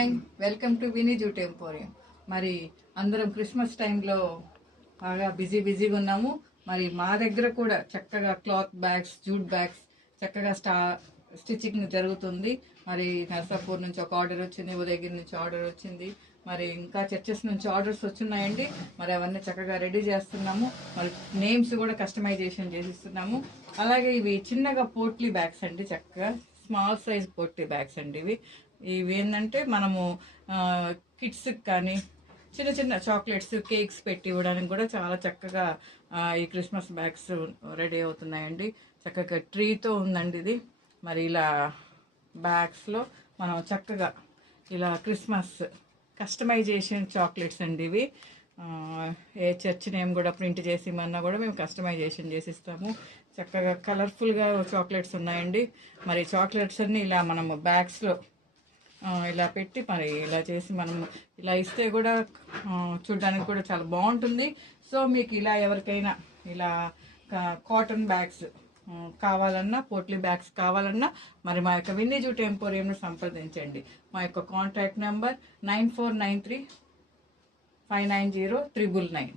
Morning, welcome to Vini jute emporium. మరి అందరం Christmas టైంలో బాగా బిజీగా ఉన్నాము. మరి మా దగ్గర కూడా చక్కగా క్లాత్ బ్యాగ్స్, జూట్ బ్యాగ్స్ చక్కగా స్టిచ్చింగ్ జరుగుతుంది. మరి నర్సాపూర్ నుంచి ఒక ఆర్డర్ వచ్చింది, ఉదయగిరి నుంచి ఆర్డర్ వచ్చింది, మరి ఇంకా చర్చెస్ నుంచి ఆర్డర్స్ వచ్చున్నాయండి. మరి అవన్నీ చక్కగా రెడీ చేస్తున్నాము. మరి నేమ్స్ కూడా కస్టమైజేషన్ చేసిస్తున్నాము. అలాగే ఇవి చిన్నగా పోట్లీ బ్యాగ్స్ అండి, చక్కగా స్మాల్ సైజ్ పోట్లీ బ్యాగ్స్ అండి. ఇవి ఏంటంటే మనము కిడ్స్కి కానీ చిన్న చిన్న చాక్లెట్స్, కేక్స్ పెట్టి ఇవ్వడానికి కూడా చాలా చక్కగా ఈ క్రిస్మస్ బ్యాగ్స్ రెడీ అవుతున్నాయండి. చక్కగా ట్రీతో ఉందండి ఇది. మరి ఇలా బ్యాగ్స్లో మనం చక్కగా ఇలా క్రిస్మస్ కస్టమైజేషన్ చాక్లెట్స్ అండి ఇవి. ఏ చర్చ్ నేమ్ కూడా ప్రింట్ చేసి ఇమ్మన్నా కూడా మేము కస్టమైజేషన్ చేసిస్తాము. చక్కగా కలర్ఫుల్గా చాక్లెట్స్ ఉన్నాయండి. మరి చాక్లెట్స్ అన్నీ ఇలా మనము బ్యాగ్స్లో ఇలా పెట్టి మరి ఇలా చేసి మనం ఇలా ఇస్తే కూడా చూడడానికి కూడా చాలా బాగుంటుంది. సో మీకు ఇలా ఎవరికైనా ఇలా కాటన్ బ్యాగ్స్ కావాలన్నా, పోట్లీ బ్యాగ్స్ కావాలన్నా మరి మా యొక్క విన్నీ జూట్ ఎంపోరియంను సంప్రదించండి. మా యొక్క కాంటాక్ట్ నెంబర్ 9493590999.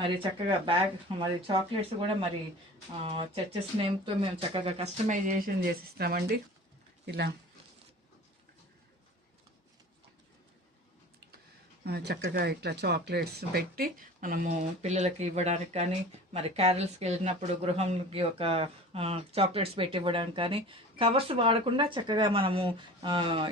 మరి చక్కగా బ్యాగ్ మరి చాక్లెట్స్ కూడా మరి చర్చెస్ నేమ్తో మేము చక్కగా కస్టమైజేషన్ చేసిస్తామండి. ఇలా చక్కగా ఇట్లా చాక్లెట్స్ పెట్టి మనము పిల్లలకి ఇవ్వడానికి కానీ, మరి క్యారల్స్కి వెళ్ళినప్పుడు గృహంకి ఒక చాక్లెట్స్ పెట్టి ఇవ్వడానికి కానీ, కవర్స్ వాడకుండా చక్కగా మనము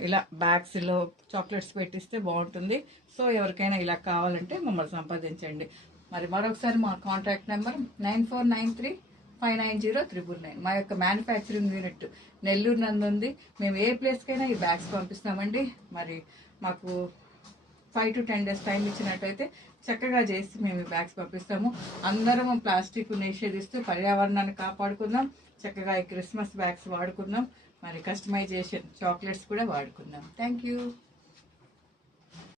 ఇలా బ్యాగ్స్లో చాక్లెట్స్ పెట్టిస్తే బాగుంటుంది. సో ఎవరికైనా ఇలా కావాలంటే మమ్మల్ని సంప్రదించండి. మరి మరొకసారి మా కాంటాక్ట్ నెంబర్ 9493590999. మా యొక్క మ్యానుఫ్యాక్చరింగ్ యూనిట్ నెల్లూరు నందు ఉంది. మేము ఏ ప్లేస్కైనా ఈ బ్యాగ్స్ పంపిస్తామండి. మరి మాకు 5 to 10 days టైం ఇచ్చినట్టయితే చక్కగా చేసి మేము ఈ బ్యాగ్స్ పంపిస్తాము. అందరం ప్లాస్టిక్ నిషేధిస్తూ పర్యావరణాన్ని కాపాడుకుందాం. చక్కగా ఈ క్రిస్మస్ బ్యాగ్స్ వాడుకుందాం. మరి కస్టమైజేషన్ చాక్లెట్స్ కూడా వాడుకుందాం. Thank you.